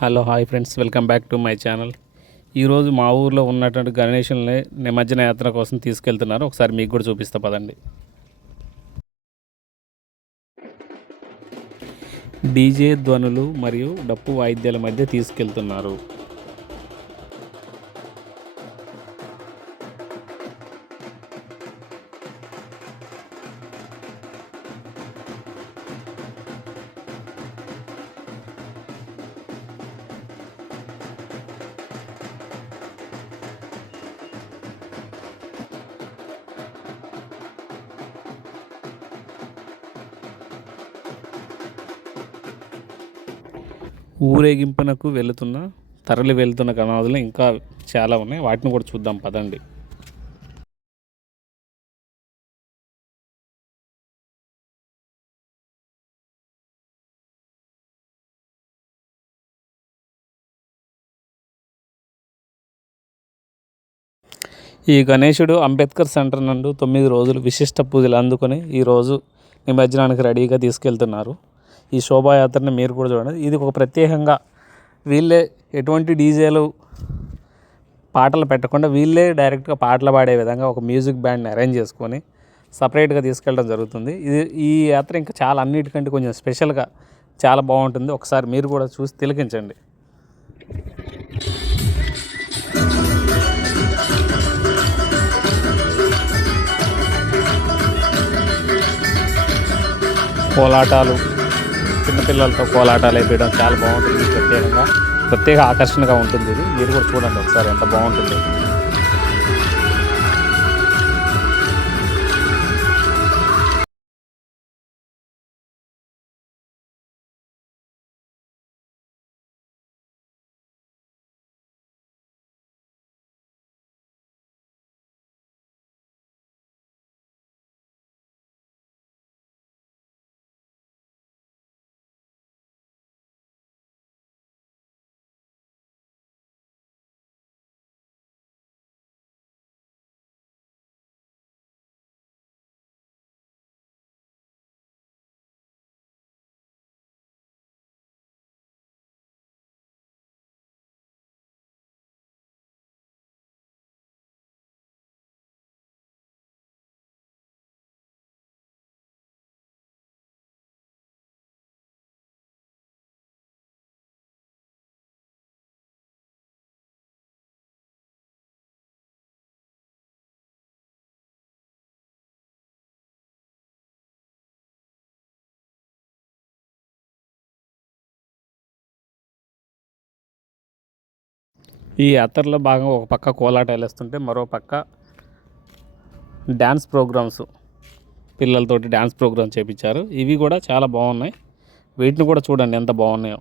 Hello hi friends. Welcome back to my channel. ఈరోజు మా ఊర్లో ఉన్నటువంటి గణేషుల్ని నిమజ్జన యాత్ర కోసం తీసుకెళ్తున్నారు. ఒకసారి మీకు కూడా చూపిస్తా పదండి. డీజే ధ్వనులు మరియు డప్పు వాయిద్యాల మధ్య తీసుకెళ్తున్నారు. ఊరేగింపునకు వెళుతున్న తరలి వెళ్తున్న కణాదులు ఇంకా చాలా ఉన్నాయి. వాటిని కూడా చూద్దాం పదండి. ఈ గణేశుడు అంబేద్కర్ సెంటర్ నుండి తొమ్మిది రోజులు విశిష్ట పూజలు అందుకొని ఈరోజు నిమజ్జనానికి రెడీగా తీసుకెళ్తున్నారు. ఈ శోభాయాత్రని మీరు కూడా చూడండి. ఇది ఒక ప్రత్యేకంగా వీళ్ళే ఎటువంటి డీజేలు పాటలు పెట్టకుండా వీళ్ళే డైరెక్ట్గా పాటలు పాడే విధంగా ఒక మ్యూజిక్ బ్యాండ్ని అరేంజ్ చేసుకొని సపరేట్గా తీసుకెళ్ళడం జరుగుతుంది. ఇది ఈ యాత్ర ఇంకా చాలా అన్నిటికంటే కొంచెం స్పెషల్గా చాలా బాగుంటుంది. ఒకసారి మీరు కూడా చూసి తిలకించండి. కోలాటాలు చిన్నపిల్లలతో కోలాటాలు అయిపోయడం చాలా బాగుంటుంది ప్రత్యేకంగా. ప్రత్యేక ఆకర్షణగా ఉంటుంది ఇది. మీరు కూడా చూడండి ఒకసారి ఎంత బాగుంటుంది. ఈ యాత్రలో భాగంగా ఒక పక్క కోలాటాలు వేస్తుంటే మరో పక్క డ్యాన్స్ ప్రోగ్రామ్స్ పిల్లలతోటి డ్యాన్స్ ప్రోగ్రామ్ చేపించారు. ఇవి కూడా చాలా బాగున్నాయి. వీటిని కూడా చూడండి ఎంత బాగున్నాయో.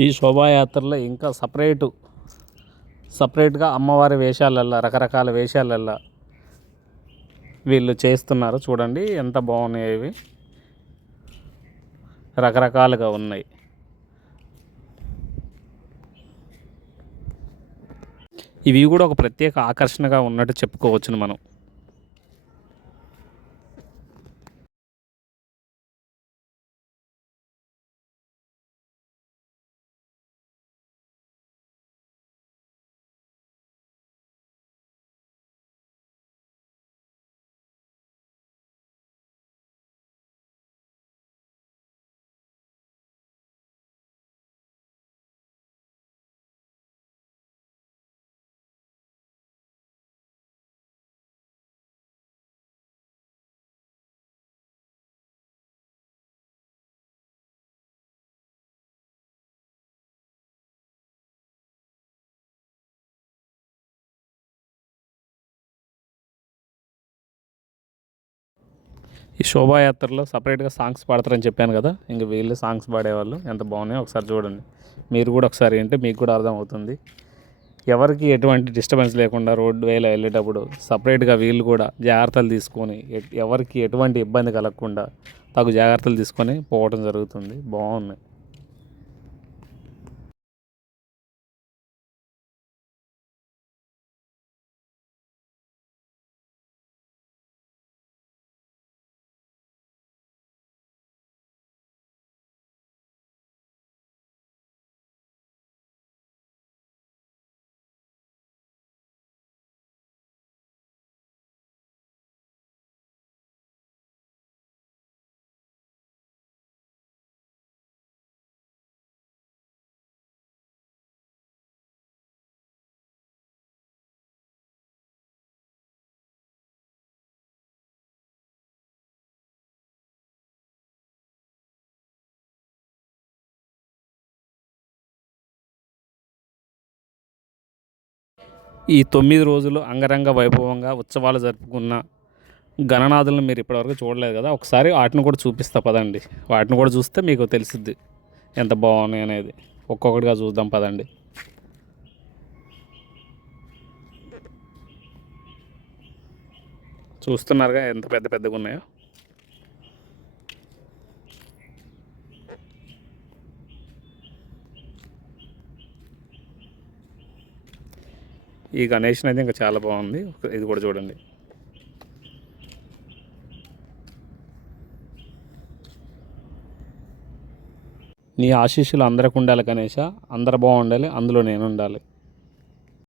ఈ శోభాయాత్రలో ఇంకా సపరేటు సపరేట్గా అమ్మవారి వేషాలల్లా రకరకాల వేషాలల్లా వీళ్ళు చేస్తున్నారు. చూడండి ఎంత బాగున్నాయి ఇవి. రకరకాలుగా ఉన్నాయి. ఇవి కూడా ఒక ప్రత్యేక ఆకర్షణగా ఉన్నట్టు చెప్పుకోవచ్చును మనం. ఈ శోభాయాత్రలో సపరేట్గా సాంగ్స్ పాడతారని చెప్పాను కదా ఇంక వీళ్ళు సాంగ్స్ పాడేవాళ్ళు. ఎంత బాగున్నాయో ఒకసారి చూడండి. మీరు కూడా ఒకసారి వింటే మీకు కూడా అర్థమవుతుంది. ఎవరికి ఎటువంటి డిస్టర్బెన్స్ లేకుండా రోడ్డు వేలో వెళ్ళేటప్పుడు సపరేట్గా వీళ్ళు కూడా జాగ్రత్తలు తీసుకొని ఎవరికి ఎటువంటి ఇబ్బంది కలగకుండా తగు జాగ్రత్తలు తీసుకొని పోవడం జరుగుతుంది. బాగున్నాయి. ఈ తొమ్మిది రోజులు అంగరంగ వైభవంగా ఉత్సవాలు జరుపుకున్న గణనాథులను మీరు ఇప్పటివరకు చూడలేదు కదా ఒకసారి వాటిని కూడా చూపిస్తా పదండి. వాటిని కూడా చూస్తే మీకు తెలుస్తుంది ఎంత బాగున్నాయి అనేది. ఒక్కొక్కటిగా చూద్దాం పదండి. చూస్తున్నారుగా ఎంత పెద్ద పెద్దగా ఉన్నాయో? ఈ గణేషన్ అయితే ఇంకా చాలా బాగుంది. ఇది కూడా చూడండి. నీ ఆశీస్సులు అందరికి ఉండాలి గణేష. అందరు బాగుండాలి అందులో నేను ఉండాలి.